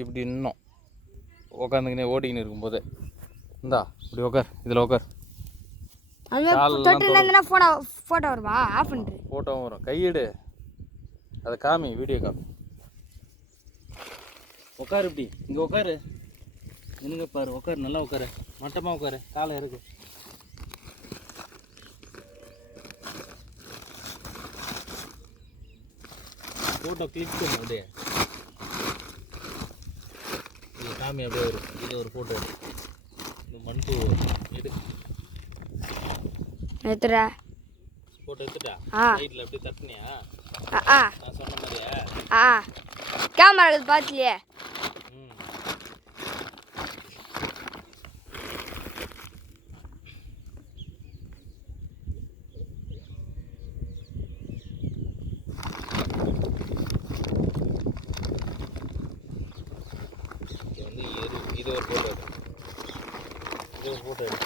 இப்படி இன்னும் உக்காந்துக்கினே ஓடிக்கின்னு இருக்கும்போது இந்தா இப்படி உக்கார், இதில் உக்கார். ஃபோட்டோ வருமா? ஆஃப் பண்ணுறது ஃபோட்டோவும் வரும். கையெடு, அதை காமி, வீடியோ காமி. உட்காரு, இப்படி இங்கே உட்காரு. என்னங்க பாரு, உட்காரு, நல்லா உட்காரு, மட்டமாக உட்காரு, காலை இருக்கு. ஃபோட்டோ கிளிக் பண்ணு அப்படியே. இது காமி அப்படியே வரும். இது ஒரு ஃபோட்டோ எடு. இந்த மண்பூ எடு. எடுத்துடா. ஃபோட்டோ எடுத்துட்டா? ரைட்டில் அப்படியே தட்டினியா? நான் சொன்ன மாதிரியா? கேமரா இருக்குது பார்த்துலையே. இது ஒரு ஃபோட்டோ எடு. இது ஒரு ஃபோட்டோ எடு.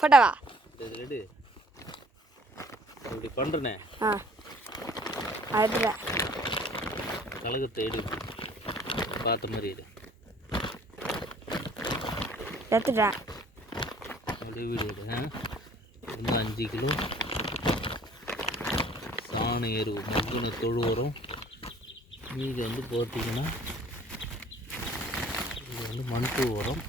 ஃபோட்டோவா? ரெடி இப்படி பண்ணுறனே. அதுல கலகத்தை எடு, பார்த்த மாதிரி எடு. எடுத்துட்டேன். அப்படியே வீடு எடு. இன்னும் 5 கிலோ சாணி எருவு, மக்குன தொழு உரம். மீதி வந்து போட்டிங்கன்னா இது வந்து மண்பு உரம்.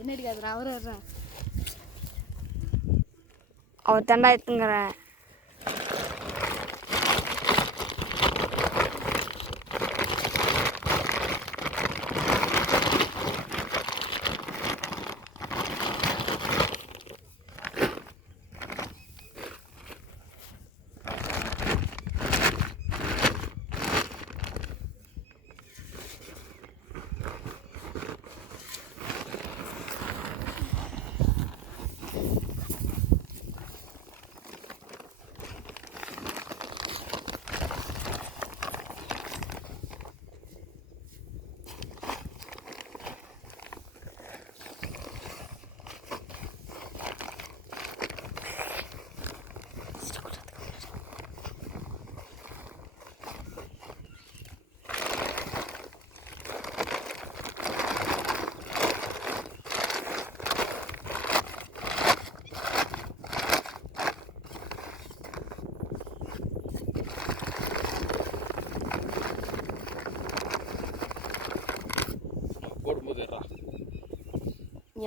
என்ன அடிக்காதுடா, அவர் தண்டா எடுத்துங்கிறேன்.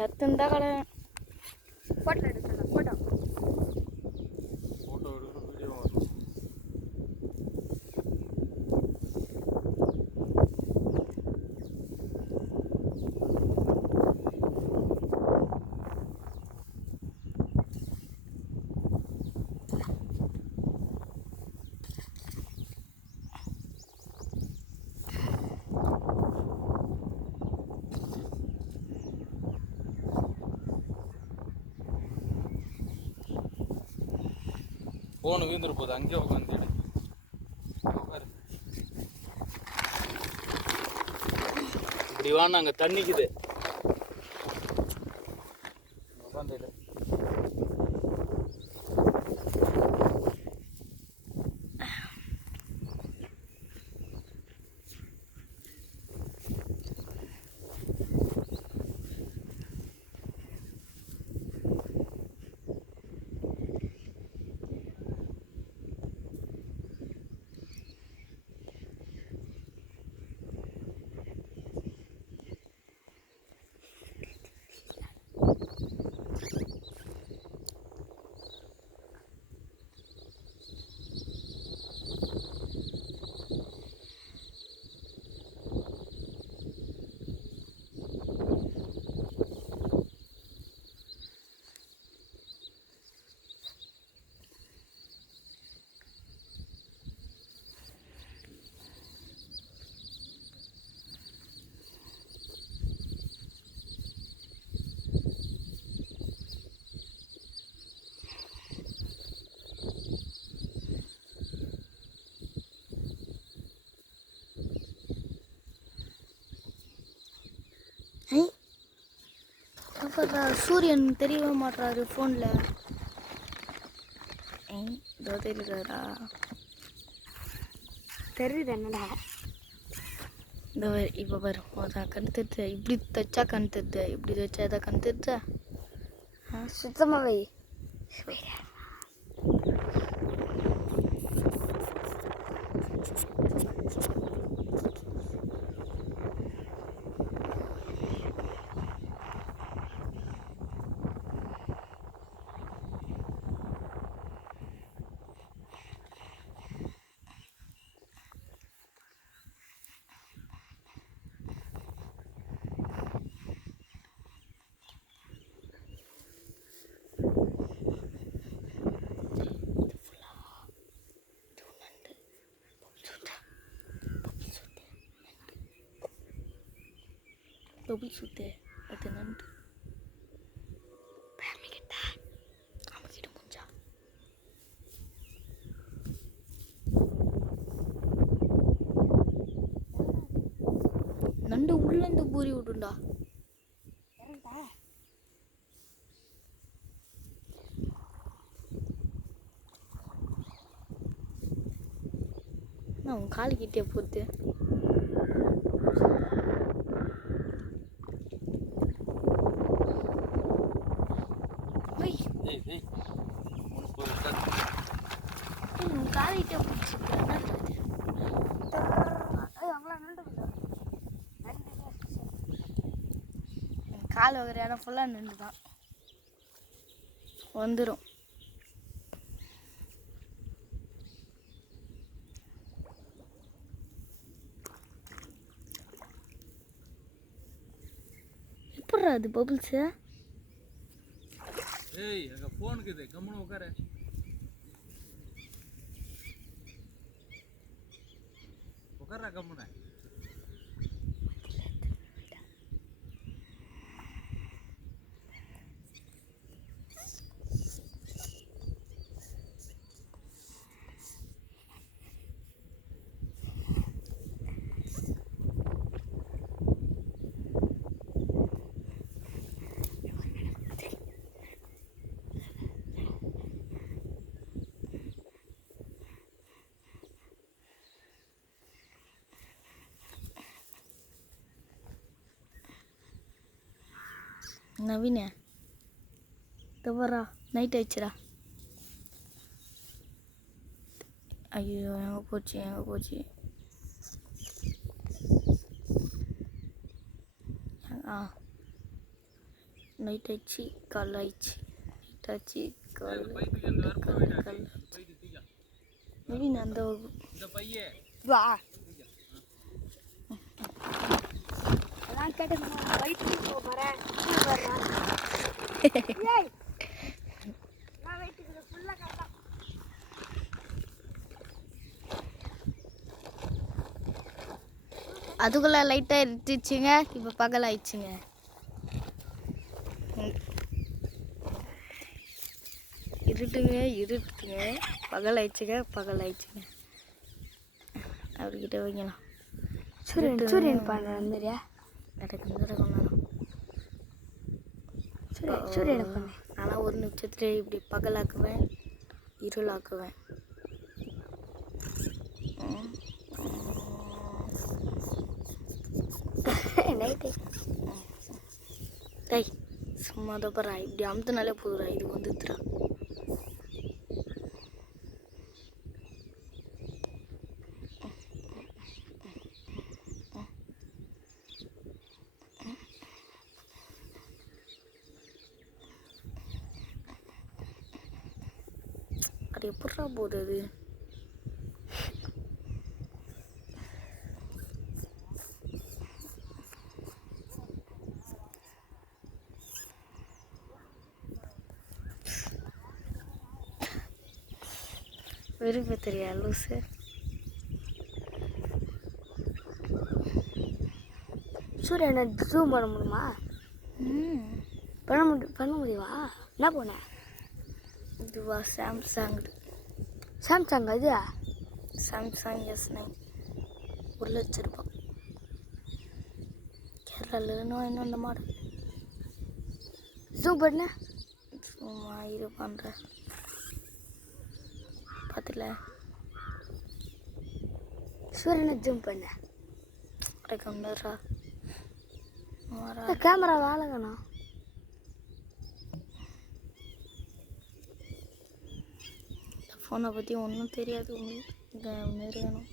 எத்தனை கடை ஃபோட்டோ எடுத்துடலாம். ஃபோட்டோ எடுக்கணும், வீடியோ வரும். ஃபோனு வீந்துரு போகுது, அங்கேயே உட்காந்து எடு. இப்படி வாங்க, அங்கே தண்ணிக்குது, உட்காந்து எடு. எப்படா சூரியன் தெரியவே மாட்டாரு ஃபோனில். இதோ தெரியுதாடா? தெரியுது என்னடா? இந்த இப்போ பாரு, அதான் கண் தெரியுது. இப்படி தைச்சா கண் தெரியுது, இப்படி தைச்சா எதாவது கண் தெரியுதா? சுத்தமாகவே டபுள் சுத்து. அது நண்டு அமைக்கிட்ட முடிஞ்சா நண்டு உள்ளேருந்து பூரி விடுண்டா. உன் காலுக்கிட்டே போகுது. காலிட்டே கால் வைக்கிற இடம் ஃபுல்லாக நின்று தான் வந்துடும். எப்படா அது பபுள்ஸு? ஏய் அங்கே ஃபோனுக்கு இது கம்முன்னு உட்காரு. உட்கார்றா கம்முன்னு. நவீன தவறா நைட் ஆயிடுச்சுடா. ஐயோ எங்கே போச்சு எங்கே போச்சு? நைட் ஆயிடுச்சு, கால் ஆயிடுச்சு. நைட் ஆச்சு, கால் நவீன அந்த வா கேட்டு வயிற்று வரேன். அதுக்குள்ள லைட்டாக இருந்துச்சுங்க. இப்போ பகல் ஆயிடுச்சுங்க. இருட்டுங்க பகல் ஆயிடுச்சுங்க. அவர்கிட்ட வைக்கலாம். சூரியன் பாடுற வந்துறியா? நடக்கும் சூரியனை பண்ணு. ஆனால் ஒரு நிமிஷத்துல இப்படி பகலாக்குவேன், இருளாக்குவேன். டேய் சும்மா தப்பறா, இப்படி அமுத்துனாலே போதுடா, இது வந்துடுறா. அது எப்படா போகுது அது? விரும்ப தெரியா லூசு? சூரியனை ஜூம் பண்ண முடியுமா? பண்ண முடியுமா? என்ன போன? இதுவா சாம்சங் அது? Samsung S9 ₹1,00,000. கேரளாவில் இன்னும் அந்த மாடல் ஜூம் பண்ண சும்மா இது பண்ணுற பார்த்துல சூரியனை ஜூம் பண்ண கம்மிடுறா கேமரா வாழகணும் ஃபோனை பற்றி ஒன்றும் தெரியாது உங்களுக்கு இருக்கணும்.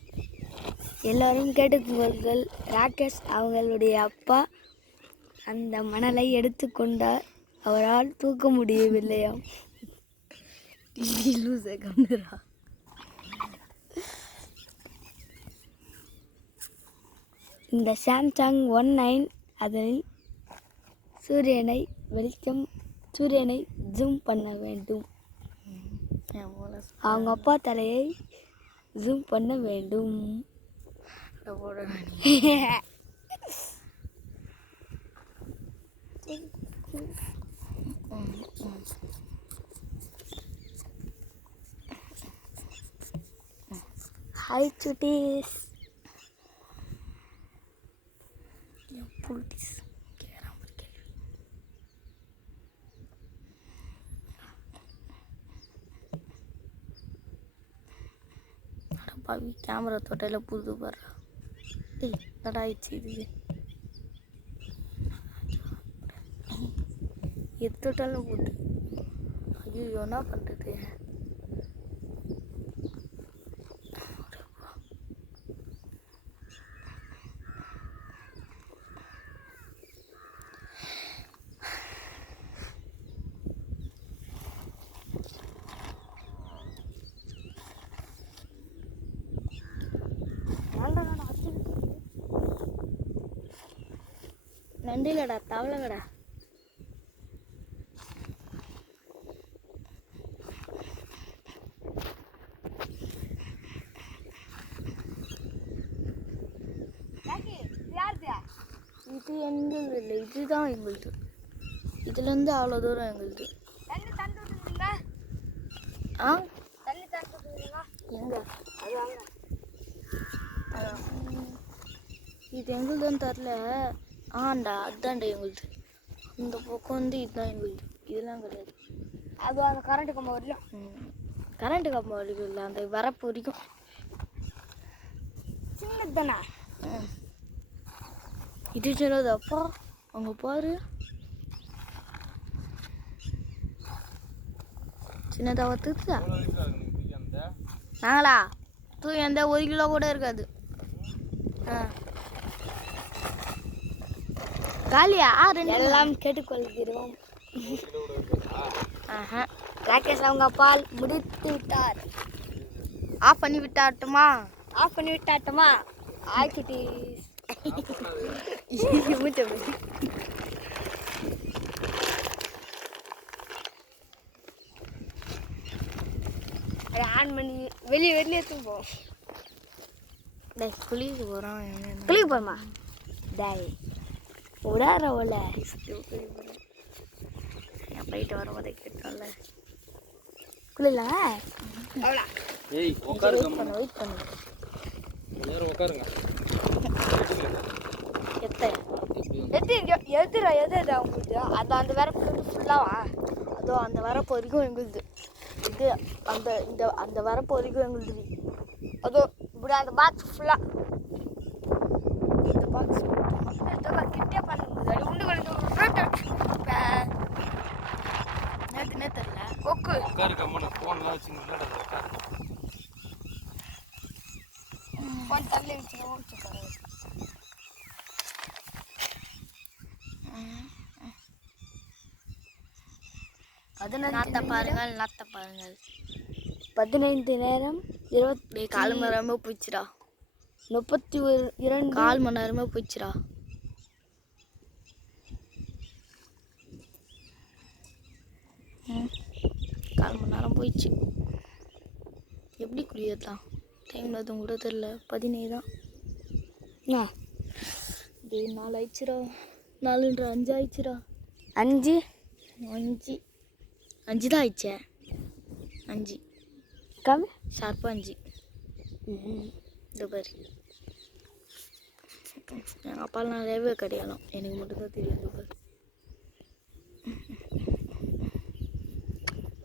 எல்லாரும் கேட்டுக்கொள்கள். ராகேஷ் அவங்களுடைய அப்பா அந்த மணலை எடுத்துக்கொண்டார். அவரால் தூக்க முடியவில்லையாம். இந்த சாம்சங் 19 அதில் சூரியனை ஜூம் பண்ண வேண்டும். அவங்க அப்பா தலையை ஜூம் பண்ண வேண்டும். ஹாய் சுட்டீஸ். புல்டிஸ் பாவி கேமரா தொட்டையில் புது பாடுறா. ஏய் நடாயிடுச்சு இது எது தொட்டாலும் போட்டு. ஐயோ என்ன பண்ணுறது? நண்டிலடா தவளைங்கடா. இது எங்களுது இல்லை, இதுதான் எங்களுது. இதுலேருந்து அவ்வளோ தூரம் எங்களுது. ஆ எங்க இது எங்களுதுன்னு தெரில. ஆண்டா அதுதான்டா எங்களுது. இந்த பக்கம் வந்து இதுதான் எங்களுது. இதெல்லாம் கிடையாது. அது அந்த கரண்ட்டு கம்பம் வரல. கரண்ட்டு கம்பம் வரைக்கும் இல்லை, அந்த வரப்பு வரைக்கும் சின்னது தானே. இது சின்னது. அப்பா அங்கே பாரு சின்னதாக வத்துக்குதா. நாங்களா தூக்கி அந்த 1 கிலோ கூட இருக்காது. காலியா எல்லாம் கேட்டுக்கொள்கிறோம். ராகேஷ் அவங்க அப்பா முடித்து விட்டார். ஆஃப் பண்ணி விட்டாட்டுமா? ஆஃப் பண்ணி விட்டாட்டுமா? ஆக்கிட்டி ஆன் பண்ணி வெளியே தூப்போம். டே குளிக்க போகிறோம். குளிக்க போகிறோமா? டேய் உடாரவல என் போயிட்டு வரும்போதே கேட்டோம்ல. குளிக்கலாம். ஏய் உட்காருங்க. வெயிட் பண்ணு. எல்லாரும் உட்காருங்க. எது அவங்களுக்கு அது அந்த வரப்பு ஃபுல்லாவா? அதோ அந்த வரப்பு வரைக்கும் எங்களுது. இது அந்த வரப்பு வரைக்கும் எங்களுது. அதோ இப்படி அந்த பாக்ஸ் ஃபுல்லாக இந்த பாக்ஸ் கிட்டே பண்ண முடியாது. உண்டு நேற்றுனே தெரில. கொக்கு ஃபோன் தள்ளி வச்சுக்கோங்க. நாத்த பாருங்கள். 15 நேரம் 20 கால் மணி நேரமே போயிடுச்சுடா. 32 கால் மணி நேரமே போயிடுச்சுடா. கால் மணி நேரம் போயிடுச்சு. எப்படி குளியதான் டைமில் அதுவும் கூட தெரில. 17 தான். 4 ஆயிடுச்சுடா. 4 5 ஆயிடுச்சுடா. 5 தான் ஆயிடுச்சே. 5 கம்மி ஷார்ப்பாக 5. இந்த பாரு எங்கள் அப்பாலாம் நிறையவே கிடையாலும் எனக்கு மட்டும்தான் தெரியும். இந்த பாரு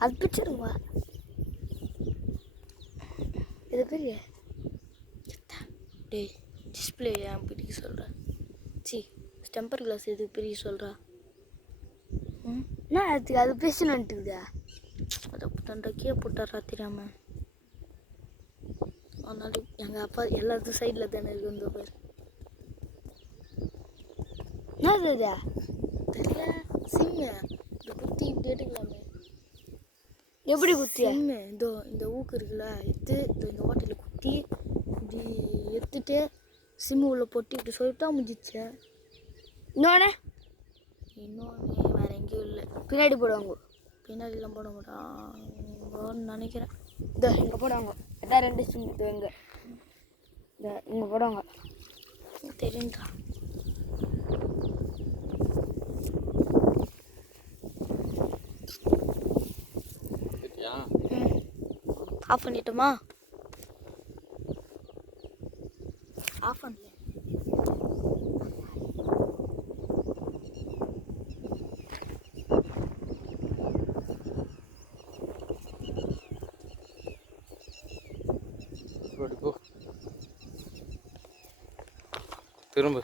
அது பிடிச்சிருங்க. இது பெரிய டேய் டிஸ்பிளே ஏன் பிடிக்க சொல்கிற? டெம்பர் கிளாஸ் எதுக்கு பிரிக்க சொல்கிறா? என்ன அது பேசணுன்ட்டுக்குதா? அதை தண்டக்கே போட்டாரா தெரியாமல். அதனால எங்கள் அப்பா எல்லாத்துக்கும் சைடில் தானே இருக்கு இந்த பேர். என்னது தெரியல. சிம்மு இந்த குத்தி இப்படி எடுக்கலாமே. எப்படி குத்தி? சிம்மு இந்த ஊக்கு இருக்குல்ல, எடுத்து இந்த ஓட்டையில் குத்தி இப்படி எடுத்துட்டு சிம்மு உள்ள போட்டு இப்படி சொல்லிட்டா முடிஞ்சிச்சு. இன்னொன்று வேறு எங்கேயும் இல்லை. பின்னாடி போடுவாங்க. பின்னாடிலாம் போட மாட்டாங்கன்னு நினைக்கிறேன். இங்கே போடுவாங்க. இதான் 2 சிம். இங்கே போடுவாங்க. தெரியுங்களா? ஆஃப் பண்ணிட்டோமா? ஆஃப் பண்ணல. திரும்ப